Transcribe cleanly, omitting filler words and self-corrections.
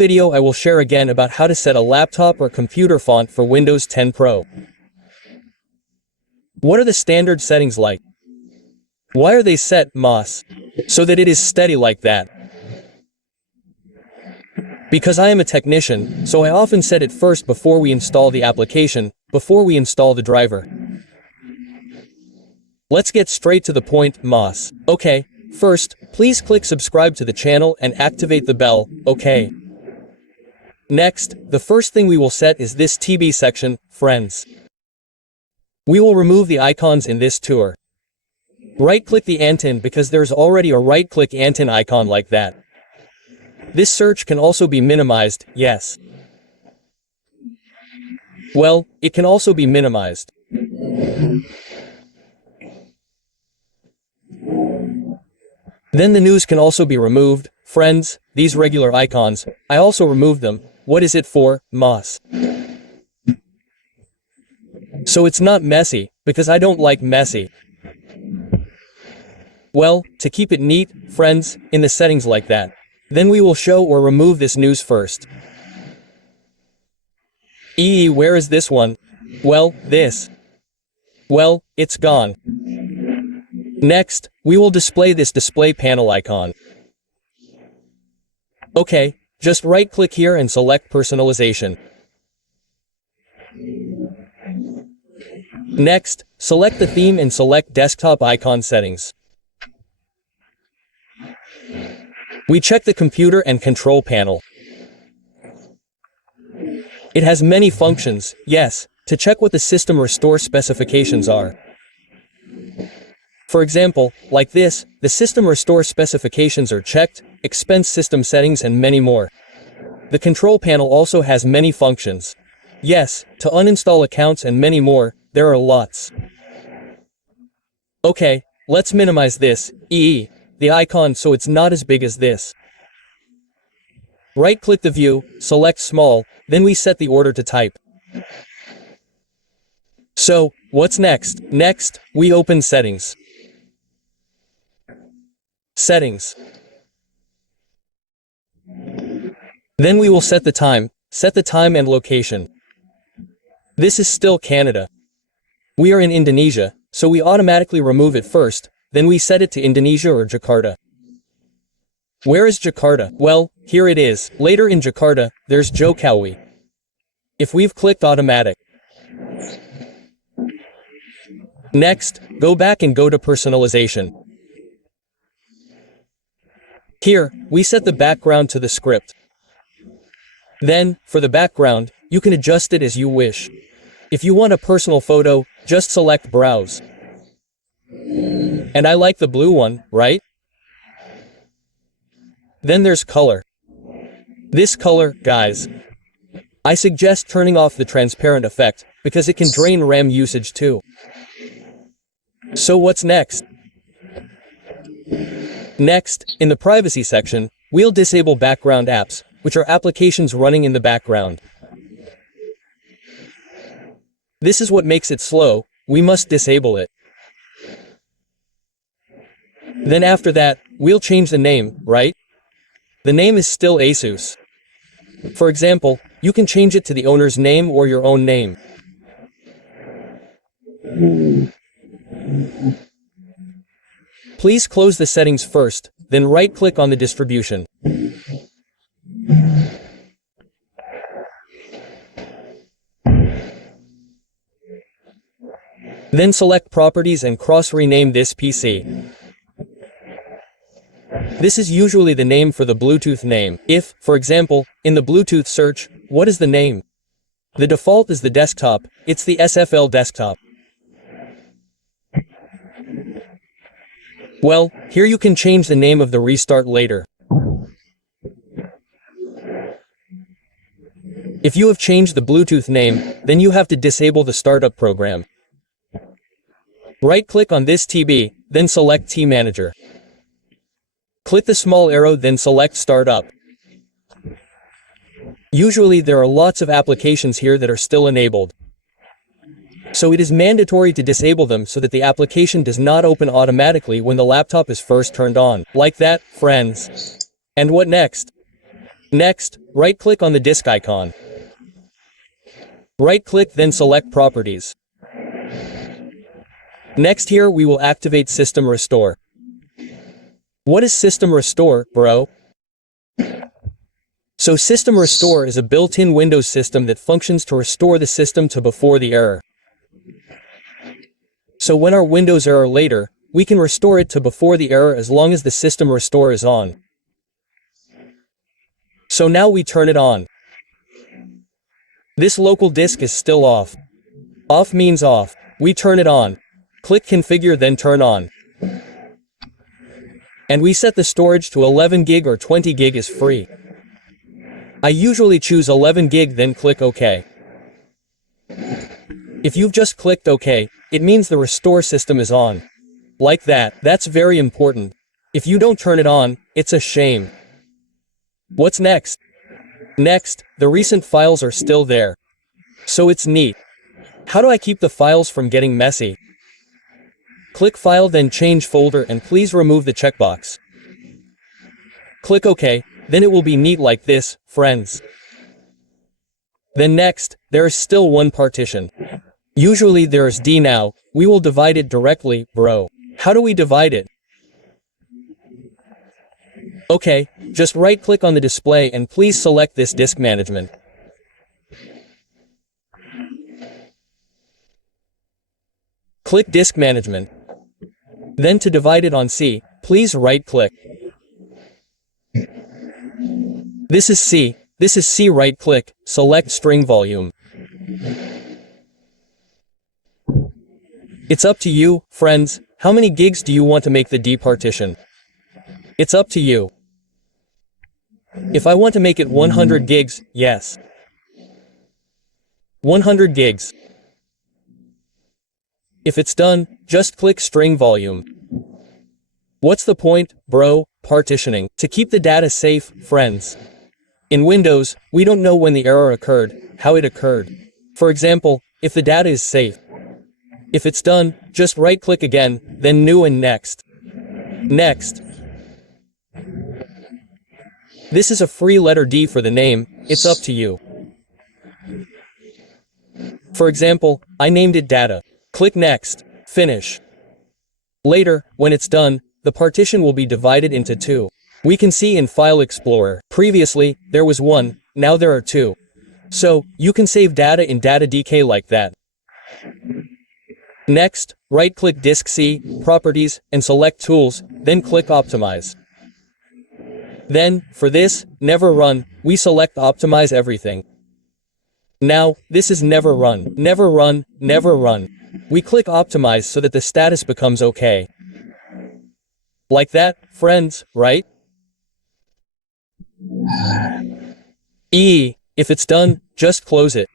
video I will share again about how to set a laptop or computer font for Windows 10 Pro. What are the standard settings like? Why are they set MOS? So that it is steady like that. Because I am a technician, so I often set it first before we install the application, before we install the driver. Let's get straight to the point, MOS. Okay, first, please click subscribe to the channel and activate the bell, okay. Next, the first thing we will set is this TB section, Friends. We will remove the icons in this tour. Right-click the antenna because there's already a right-click antenna icon like that. This search can also be minimized, yes. Well, it can also be minimized. Then the news can also be removed. Friends, these regular icons, I also removed them. What is it for? MOS. So it's not messy, because I don't like messy. Well, to keep it neat, friends, in the settings like that. Then we will show or remove this news first. Where is this one? Well, this. Well, it's gone. Next, we will display this display panel icon. Okay, just right-click here and select Personalization. Next, select the theme and select Desktop Icon Settings. We check the computer and control panel. It has many functions, yes, to check what the system restore specifications are. For example, like this, the system restore specifications are checked, expense system settings and many more. The control panel also has many functions. Yes, to uninstall accounts and many more, there are lots. Okay, let's minimize this, the icon so it's not as big as this. Right-click the view, select small, then we set the order to type. So, what's next? Next, we open Settings. Settings. Then we will set the time and location. This is still Canada. We are in Indonesia, so we automatically remove it first, then we set it to Indonesia or Jakarta. Where is Jakarta? Well, here it is. Later in Jakarta, there's Jokowi. If we've clicked automatic. Next, go back and go to Personalization. Here, we set the background to the script. Then, for the background, you can adjust it as you wish. If you want a personal photo, just select Browse. And I like the blue one, right? Then there's color. This color, guys. I suggest turning off the transparent effect, because it can drain RAM usage too. So what's next? Next, in the privacy section, we'll disable background apps, which are applications running in the background. This is what makes it slow, we must disable it. Then after that, we'll change the name, right? The name is still ASUS. For example, you can change it to the owner's name or your own name. Please close the settings first, then right-click on the distribution. Then select Properties and cross-rename this PC. This is usually the name for the Bluetooth name. If, for example, in the Bluetooth search, what is the name? The default is the desktop, it's the SFL desktop. Well, here you can change the name of the restart later. If you have changed the Bluetooth name, then you have to disable the startup program. Right-click on this TB, then select T-Manager. Click the small arrow, then select Startup. Usually there are lots of applications here that are still enabled. So it is mandatory to disable them so that the application does not open automatically when the laptop is first turned on. Like that, friends. And what next? Next, right-click on the disk icon. Right-click, then select Properties. Next here we will activate System Restore. What is System Restore, bro? So System Restore is a built-in Windows system that functions to restore the system to before the error. So when our Windows error later, we can restore it to before the error as long as the System Restore is on. So now we turn it on. This local disk is still off. Off means off. We turn it on. Click Configure, then Turn On. And we set the storage to 11 gig or 20 gig is free. I usually choose 11 gig, then click OK. If you've just clicked OK, it means the restore system is on. Like that. That's very important. If you don't turn it on, it's a shame. What's next? Next, the recent files are still there. So it's neat. How do I keep the files from getting messy? Click File, then Change Folder, and please remove the checkbox. Click OK, then it will be neat like this, friends. Then next, there is still one partition. Usually there is D. Now, we will divide it directly, bro. How do we divide it? Okay, just right-click on the display and please select this disk management. Click Disk Management. Then to divide it on C, please right-click. This is C, right-click, select String Volume. It's up to you, friends, how many gigs do you want to make the D partition? It's up to you. If I want to make it 100 gigs, yes. 100 gigs. If it's done, just click String Volume. What's the point, bro? Partitioning. To keep the data safe, friends. In Windows, we don't know when the error occurred, how it occurred. For example, if the data is safe. If it's done, just right-click again, then New and Next. Next. This is a free letter D for the name, it's up to you. For example, I named it Data. Click Next. Finish. Later, when it's done, the partition will be divided into two. We can see in File Explorer, previously, there was one, now there are two. So, you can save data in Data DK like that. Next, right-click Disk C, Properties, and select Tools, then click Optimize. Then, for this, Never Run, we select Optimize Everything. Now, this is Never Run, Never Run, Never Run. We click Optimize so that the status becomes OK. Like that, friends, right? If it's done, just close it.